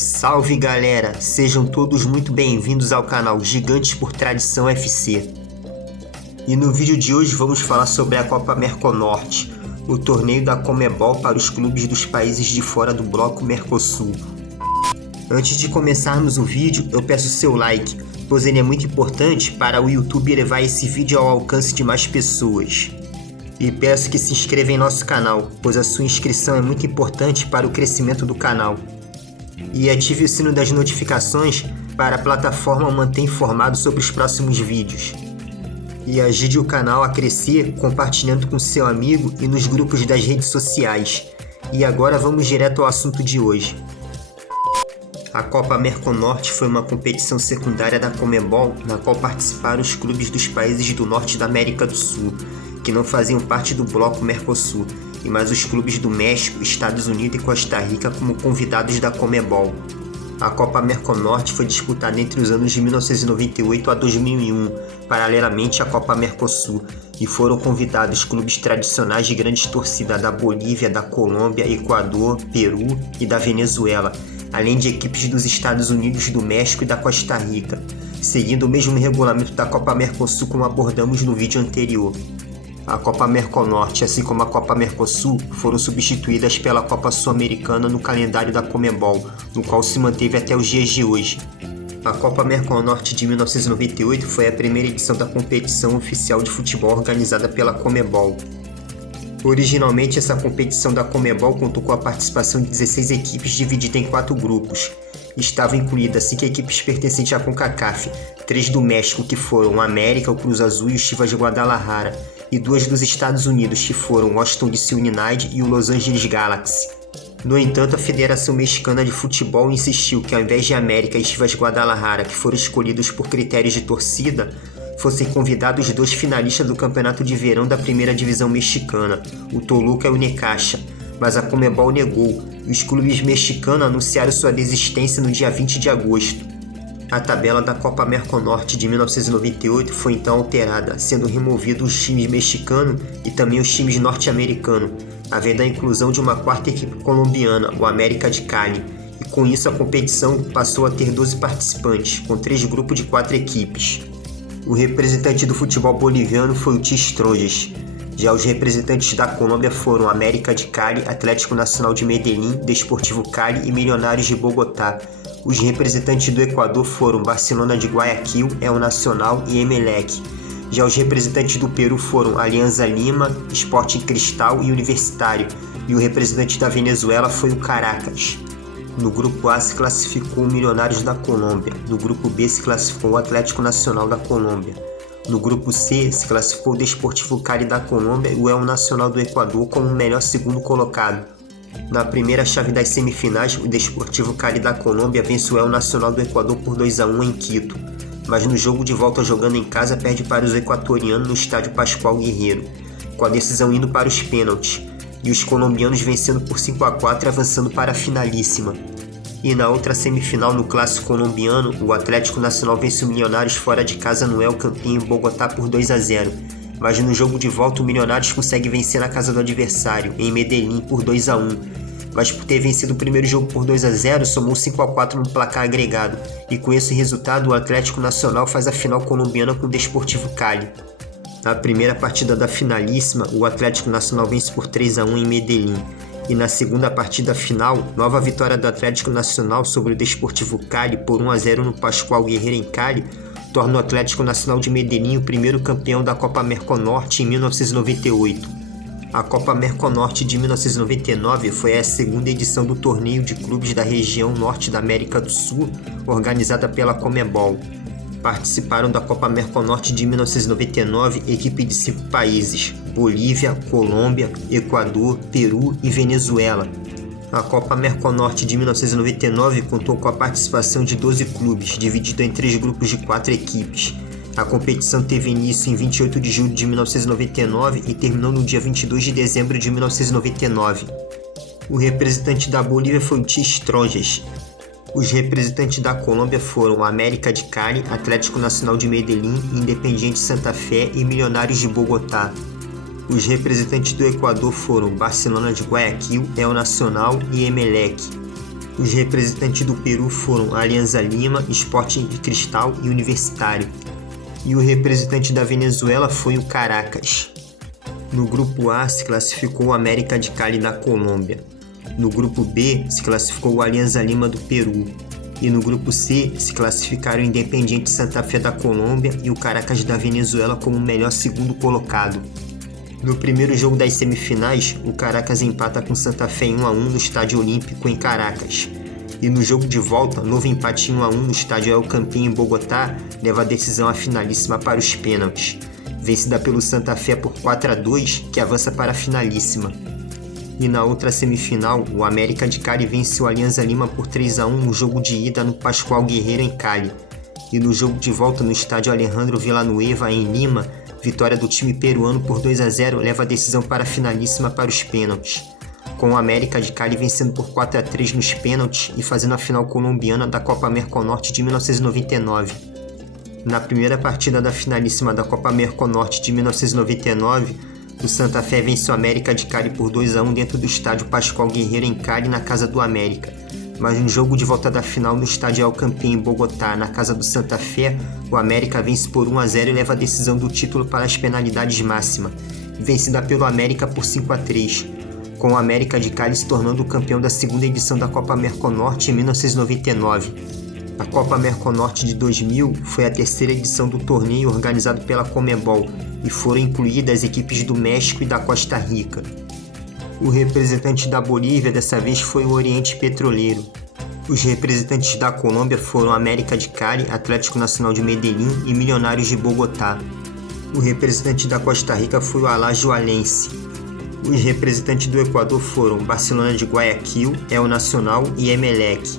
Salve galera, sejam todos muito bem-vindos ao canal Gigantes por Tradição FC. E no vídeo de hoje vamos falar sobre a Copa Merconorte, o torneio da Conmebol para os clubes dos países de fora do bloco Mercosul. Antes de começarmos o vídeo, eu peço seu like, pois ele é muito importante para o YouTube levar esse vídeo ao alcance de mais pessoas. E peço que se inscreva em nosso canal, pois a sua inscrição é muito importante para o crescimento do canal. E ative o sino das notificações para a plataforma manter informado sobre os próximos vídeos. E ajude o canal a crescer compartilhando com seu amigo e nos grupos das redes sociais. E agora vamos direto ao assunto de hoje. A Copa Merconorte foi uma competição secundária da Conmebol na qual participaram os clubes dos países do norte da América do Sul, que não faziam parte do bloco Mercosul, e mais os clubes do México, Estados Unidos e Costa Rica como convidados da Conmebol. A Copa Merconorte foi disputada entre os anos de 1998 a 2001, paralelamente à Copa Mercosul, e foram convidados clubes tradicionais de grande torcida da Bolívia, da Colômbia, Equador, Peru e da Venezuela, além de equipes dos Estados Unidos, do México e da Costa Rica, seguindo o mesmo regulamento da Copa Mercosul como abordamos no vídeo anterior. A Copa Merconorte, assim como a Copa Mercosul, foram substituídas pela Copa Sul-Americana no calendário da Conmebol, no qual se manteve até os dias de hoje. A Copa Merconorte de 1998 foi a primeira edição da competição oficial de futebol organizada pela Conmebol. Originalmente, essa competição da Conmebol contou com a participação de 16 equipes divididas em 4 grupos. Estavam incluídas 5 equipes pertencentes à CONCACAF, 3 do México, que foram o América, o Cruz Azul e o Chivas de Guadalajara, e 2 dos Estados Unidos, que foram o Washington DC United e o Los Angeles Galaxy. No entanto, a Federação Mexicana de Futebol insistiu que, ao invés de América e Chivas de Guadalajara, que foram escolhidos por critérios de torcida, fossem convidados os 2 finalistas do Campeonato de Verão da Primeira Divisão Mexicana, o Toluca e o Necaxa, mas a Conmebol negou, e os clubes mexicanos anunciaram sua desistência no dia 20 de agosto. A tabela da Copa Merconorte de 1998 foi então alterada, sendo removidos os times mexicanos e também os times norte-americanos, havendo a inclusão de uma 4ª equipe colombiana, o América de Cali, e com isso a competição passou a ter 12 participantes, com 3 grupos de 4 equipes. O representante do futebol boliviano foi o Tigres Tronjas. Já os representantes da Colômbia foram América de Cali, Atlético Nacional de Medellín, Desportivo Cali e Milionários de Bogotá. Os representantes do Equador foram Barcelona de Guayaquil, El Nacional e Emelec. Já os representantes do Peru foram Alianza Lima, Sporting Cristal e Universitário. E o representante da Venezuela foi o Caracas. No grupo A se classificou o Milionários da Colômbia. No grupo B se classificou o Atlético Nacional da Colômbia. No grupo C se classificou o Desportivo Cali da Colômbia e o El Nacional do Equador como o melhor segundo colocado. Na primeira chave das semifinais, o Desportivo Cali da Colômbia vence o El Nacional do Equador por 2-1 em Quito, mas no jogo de volta jogando em casa perde para os equatorianos no estádio Pascoal Guerreiro, com a decisão indo para os pênaltis, e os colombianos vencendo por 5-4 avançando para a finalíssima. E na outra semifinal, no clássico colombiano, o Atlético Nacional vence o Milionários fora de casa no El Campín em Bogotá por 2-0. Mas no jogo de volta o Milionários consegue vencer na casa do adversário, em Medellín, por 2-1. Mas por ter vencido o primeiro jogo por 2-0, somou 5-4 no placar agregado, e com esse resultado o Atlético Nacional faz a final colombiana com o Desportivo Cali. Na primeira partida da finalíssima, o Atlético Nacional vence por 3-1 em Medellín. E na segunda partida final, nova vitória do Atlético Nacional sobre o Desportivo Cali por 1-0 no Pascoal Guerreiro em Cali, torna o Atlético Nacional de Medellín o primeiro campeão da Copa Merconorte em 1998. A Copa Merconorte de 1999 foi a segunda edição do torneio de clubes da região norte da América do Sul, organizada pela Conmebol. Participaram da Copa Merconorte de 1999 equipe de 5 países: Bolívia, Colômbia, Equador, Peru e Venezuela. A Copa Merconorte de 1999 contou com a participação de 12 clubes, dividido em 3 grupos de 4 equipes. A competição teve início em 28 de julho de 1999 e terminou no dia 22 de dezembro de 1999. O representante da Bolívia foi o Tigres Tronjas. Os representantes da Colômbia foram o América de Cali, Atlético Nacional de Medellín, Independiente Santa Fé e Milionários de Bogotá. Os representantes do Equador foram Barcelona de Guayaquil, El Nacional e Emelec. Os representantes do Peru foram Alianza Lima, Sporting Cristal e Universitário. E o representante da Venezuela foi o Caracas. No grupo A se classificou o América de Cali da Colômbia. No grupo B se classificou o Alianza Lima do Peru. E no grupo C se classificaram o Independiente Santa Fé da Colômbia e o Caracas da Venezuela como o melhor segundo colocado. No primeiro jogo das semifinais, o Caracas empata com Santa Fé em 1-1 no Estádio Olímpico em Caracas. E no jogo de volta, novo empate em 1-1 no Estádio El Campín em Bogotá leva a decisão à finalíssima para os pênaltis, vencida pelo Santa Fé por 4-2, que avança para a finalíssima. E na outra semifinal, o América de Cali vence o Alianza Lima por 3-1 no jogo de ida no Pascoal Guerreiro em Cali. E no jogo de volta no Estádio Alejandro Villanueva em Lima, vitória do time peruano por 2-0 leva a decisão para a finalíssima para os pênaltis, com o América de Cali vencendo por 4-3 nos pênaltis e fazendo a final colombiana da Copa Merconorte de 1999. Na primeira partida da finalíssima da Copa Merconorte de 1999, o Santa Fé vence o América de Cali por 2-1 dentro do Estádio Pascoal Guerreiro em Cali, na casa do América. Mas no jogo de volta da final no Estádio El Campín em Bogotá, na casa do Santa Fé, o América vence por 1-0 e leva a decisão do título para as penalidades máximas, vencida pelo América por 5-3, com o América de Cali se tornando o campeão da segunda edição da Copa Merconorte em 1999. A Copa Merconorte de 2000 foi a terceira edição do torneio organizado pela Conmebol e foram incluídas as equipes do México e da Costa Rica. O representante da Bolívia dessa vez foi o Oriente Petroleiro. Os representantes da Colômbia foram América de Cali, Atlético Nacional de Medellín e Milionários de Bogotá. O representante da Costa Rica foi o Alajuelense. Os representantes do Equador foram Barcelona de Guayaquil, El Nacional e Emelec.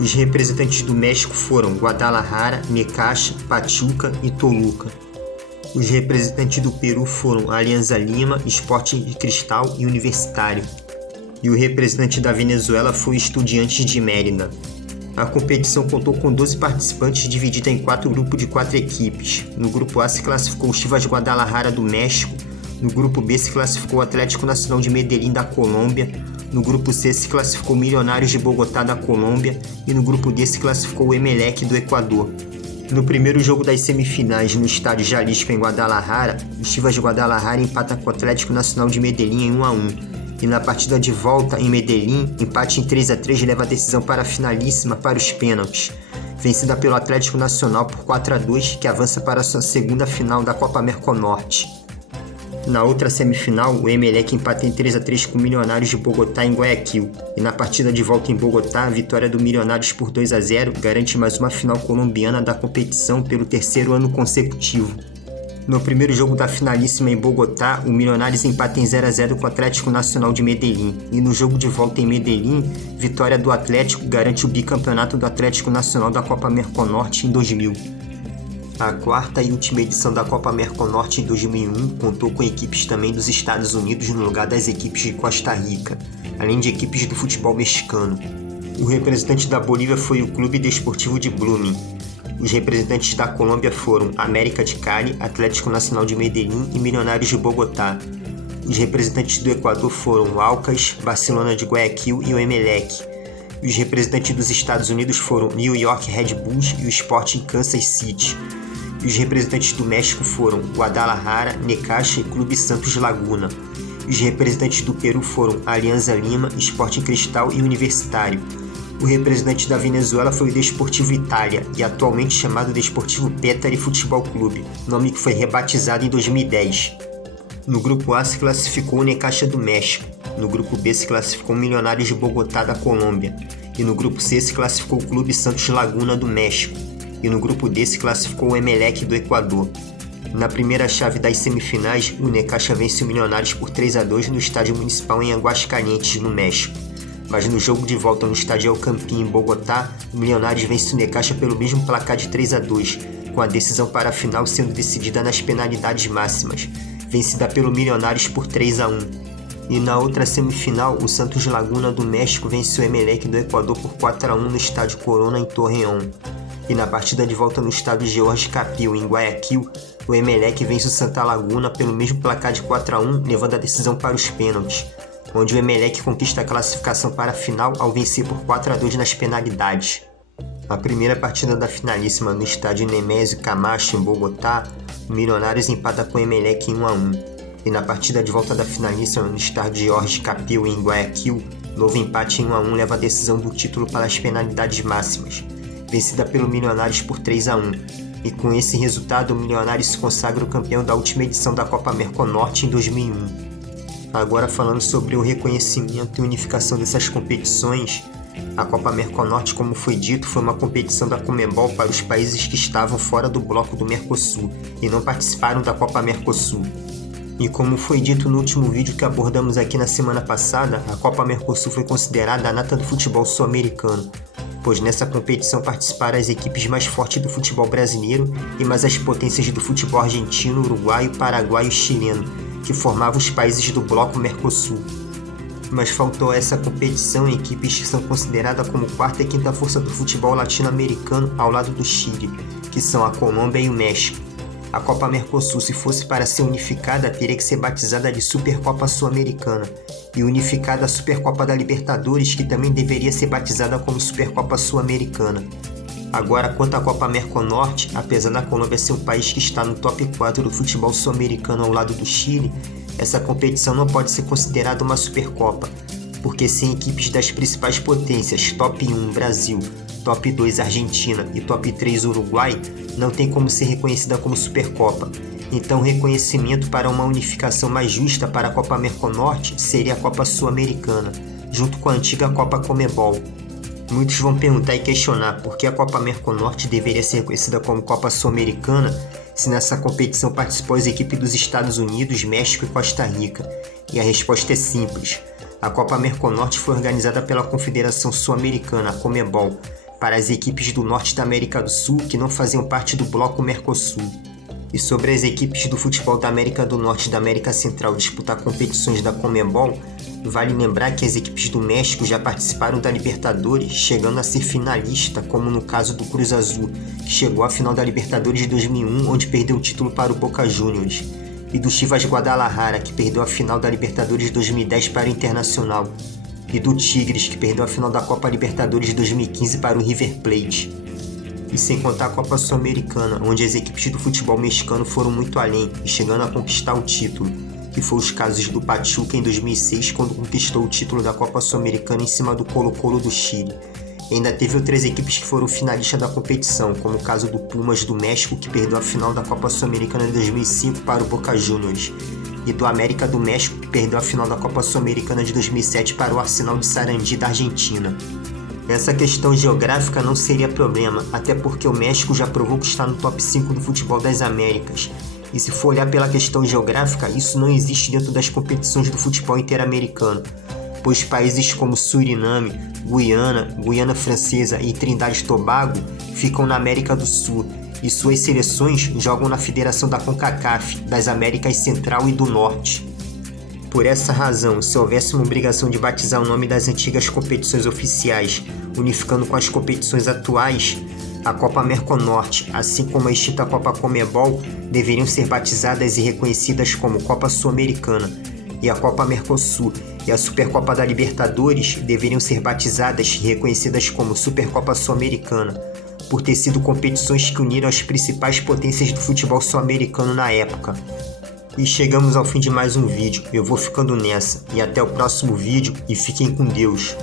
Os representantes do México foram Guadalajara, Necaxa, Pachuca e Toluca. Os representantes do Peru foram Alianza Lima, Sporting Cristal e Universitário. E o representante da Venezuela foi Estudiantes de Mérida. A competição contou com 12 participantes dividida em 4 grupos de 4 equipes. No grupo A se classificou o Chivas Guadalajara do México, no grupo B se classificou o Atlético Nacional de Medellín da Colômbia, no grupo C se classificou o Milionários de Bogotá da Colômbia e no grupo D se classificou o Emelec do Equador. No primeiro jogo das semifinais no Estádio Jalisco em Guadalajara, o Chivas de Guadalajara empata com o Atlético Nacional de Medellín em 1-1. E na partida de volta em Medellín, empate em 3-3 leva a decisão para a finalíssima para os pênaltis, vencida pelo Atlético Nacional por 4-2, que avança para a sua segunda final da Copa Merconorte. Na outra semifinal, o Emelec empata em 3-3 com o Milionários de Bogotá em Guayaquil. E na partida de volta em Bogotá, a vitória do Milionários por 2-0 garante mais uma final colombiana da competição pelo terceiro ano consecutivo. No primeiro jogo da finalíssima em Bogotá, o Milionários empata em 0-0 com o Atlético Nacional de Medellín. E no jogo de volta em Medellín, vitória do Atlético garante o bicampeonato do Atlético Nacional da Copa Merconorte em 2000. A quarta e última edição da Copa Merconorte em 2001 contou com equipes também dos Estados Unidos no lugar das equipes de Costa Rica, além de equipes do futebol mexicano. O representante da Bolívia foi o Clube Desportivo de Blooming. Os representantes da Colômbia foram América de Cali, Atlético Nacional de Medellín e Milionários de Bogotá. Os representantes do Equador foram o Alcas, Barcelona de Guayaquil e o Emelec. Os representantes dos Estados Unidos foram New York Red Bulls e o Sporting Kansas City. E os representantes do México foram Guadalajara, Necaxa e Clube Santos Laguna. E os representantes do Peru foram Alianza Lima, Sporting Cristal e Universitário. O representante da Venezuela foi o Desportivo Itália e atualmente chamado Desportivo Petare Futebol Clube, nome que foi rebatizado em 2010. No grupo A se classificou o Necaxa do México. No grupo B se classificou o Milionários de Bogotá da Colômbia. E no grupo C se classificou o Clube Santos Laguna do México. E no grupo D se classificou o Emelec do Equador. Na primeira chave das semifinais, o Necaxa vence o Milionários por 3-2 no Estádio Municipal em Aguascalientes, no México. Mas no jogo de volta no Estádio El Campín em Bogotá, o Milionários vence o Necaxa pelo mesmo placar de 3-2, com a decisão para a final sendo decidida nas penalidades máximas, vencida pelo Milionários por 3-1. E na outra semifinal, o Santos Laguna do México vence o Emelec do Equador por 4-1 no Estádio Corona em Torreón. E na partida de volta no Estádio Jorge Capil, em Guayaquil, o Emelec vence o Santa Laguna pelo mesmo placar de 4-1, levando a decisão para os pênaltis, onde o Emelec conquista a classificação para a final ao vencer por 4-2 nas penalidades. A primeira partida da finalíssima no estádio Nemésio Camacho, em Bogotá, o Milionários empata com o Emelec em 1-1. E na partida de volta da finalíssima no estádio Jorge Capil, em Guayaquil, novo empate em 1-1 leva a decisão do título para as penalidades máximas, vencida pelo Milionários por 3-1. E com esse resultado, o Milionários se consagra o campeão da última edição da Copa Merconorte em 2001. Agora falando sobre o reconhecimento e unificação dessas competições, a Copa Merconorte, como foi dito, foi uma competição da Conmebol para os países que estavam fora do bloco do Mercosul e não participaram da Copa Mercosul. E como foi dito no último vídeo que abordamos aqui na semana passada, a Copa Mercosul foi considerada a nata do futebol sul-americano, pois nessa competição participaram as equipes mais fortes do futebol brasileiro e mais as potências do futebol argentino, uruguaio, paraguaio e chileno, que formavam os países do bloco Mercosul. Mas faltou a essa competição equipes que são consideradas como quarta e quinta força do futebol latino-americano ao lado do Chile, que são a Colômbia e o México. A Copa Mercosul, se fosse para ser unificada, teria que ser batizada de Supercopa Sul-Americana, e unificada a Supercopa da Libertadores, que também deveria ser batizada como Supercopa Sul-Americana. Agora, quanto à Copa Merconorte, apesar da Colômbia ser um país que está no top 4 do futebol sul-americano ao lado do Chile, essa competição não pode ser considerada uma Supercopa, porque sem equipes das principais potências, top 1 Brasil, top 2 Argentina e top 3 Uruguai, não tem como ser reconhecida como Supercopa. Então, o reconhecimento para uma unificação mais justa para a Copa Merconorte seria a Copa Sul-Americana, junto com a antiga Copa Conmebol. Muitos vão perguntar e questionar por que a Copa Merconorte deveria ser reconhecida como Copa Sul-Americana se nessa competição participou as equipes dos Estados Unidos, México e Costa Rica. E a resposta é simples. A Copa Merconorte foi organizada pela Confederação Sul-Americana, a Conmebol, para as equipes do norte da América do Sul que não faziam parte do bloco Mercosul. E sobre as equipes do futebol da América do Norte e da América Central disputar competições da Conmebol, vale lembrar que as equipes do México já participaram da Libertadores, chegando a ser finalista, como no caso do Cruz Azul, que chegou à final da Libertadores de 2001, onde perdeu o título para o Boca Juniors, e do Chivas Guadalajara, que perdeu a final da Libertadores de 2010 para o Internacional, e do Tigres, que perdeu a final da Copa Libertadores de 2015 para o River Plate. E sem contar a Copa Sul-Americana, onde as equipes do futebol mexicano foram muito além e chegando a conquistar o título, que foi os casos do Pachuca em 2006, quando conquistou o título da Copa Sul-Americana em cima do Colo-Colo do Chile. E ainda teve outras equipes que foram finalistas da competição, como o caso do Pumas do México, que perdeu a final da Copa Sul-Americana de 2005 para o Boca Juniors, e do América do México, que perdeu a final da Copa Sul-Americana de 2007 para o Arsenal de Sarandí da Argentina. Essa questão geográfica não seria problema, até porque o México já provou que está no top 5 do futebol das Américas. E se for olhar pela questão geográfica, isso não existe dentro das competições do futebol interamericano, pois países como Suriname, Guiana Francesa e Trindade e Tobago ficam na América do Sul, e suas seleções jogam na Federação da CONCACAF, das Américas Central e do Norte. Por essa razão, se houvesse uma obrigação de batizar o nome das antigas competições oficiais, unificando com as competições atuais, a Copa Merconorte, assim como a extinta Copa Conmebol, deveriam ser batizadas e reconhecidas como Copa Sul-Americana, e a Copa Mercosul e a Supercopa da Libertadores deveriam ser batizadas e reconhecidas como Supercopa Sul-Americana, por ter sido competições que uniram as principais potências do futebol sul-americano na época. E chegamos ao fim de mais um vídeo. Eu vou ficando nessa, e até o próximo vídeo, e fiquem com Deus.